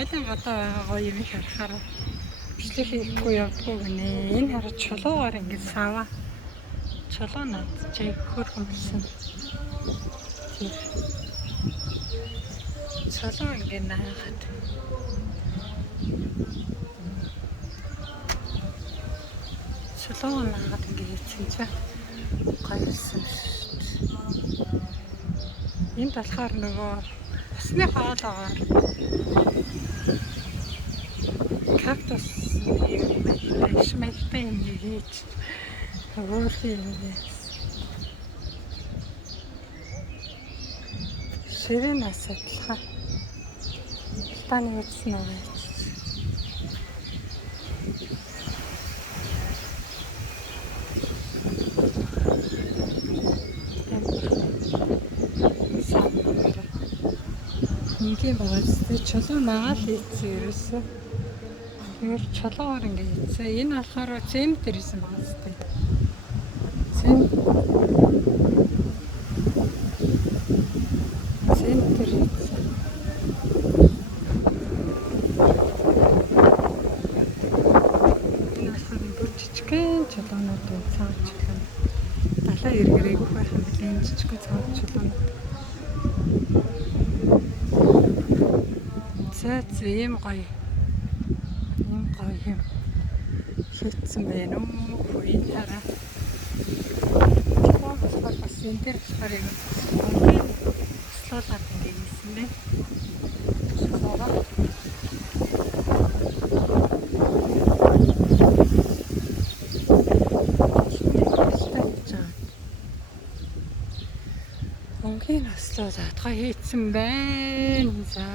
байлан гадаа байгаа гоё юм их харахаар бичлэг хийхгүй явдгүй гинэ. Энэ хараа чулуугаар ингэж саваа. Чулуу над чиг хөрхөмсөн. Тэр чулуу ингэ наагаад. Чулуу наагаад ингэ хийсэн чинь гоёлсон шүү дээ. Энд болохоор нөгөө усны хоолоогоор кактус юм мэйхтэй юм хийж өөрхий юм яас. Ширээ насадлаа. Таны үтсэн үү? Ингийн багцтай чулуу нагаал хийцээ ерөөсөө. Тэгэхээр чулуугаар ингэ хийцээ. Энэ болохоор цемент ирсэн багцтай. Цемент ирсэн. Энэ болохоор бүр жижигхэн чулуунууд цаг чулуу. Далаа эргэрээгүй байхын билээ энэ жижигхэн цаг чулуунууд. За ийм гоё юм хийцэн байна уу? Энэ хараа. Чулуун бас энэ дээр болохоор юм слуулаад ингэ хийсэн бэ. Онгийн слуулаад гоё хийцэн байна. За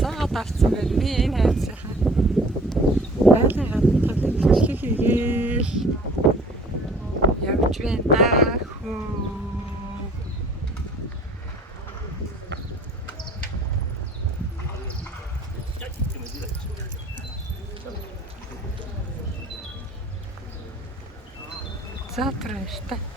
саагаад авсан байна. Би энэ хайцсан. Байлаа гадаад бичлэг хийгээл явж байна даа хөө. Завтра штэ.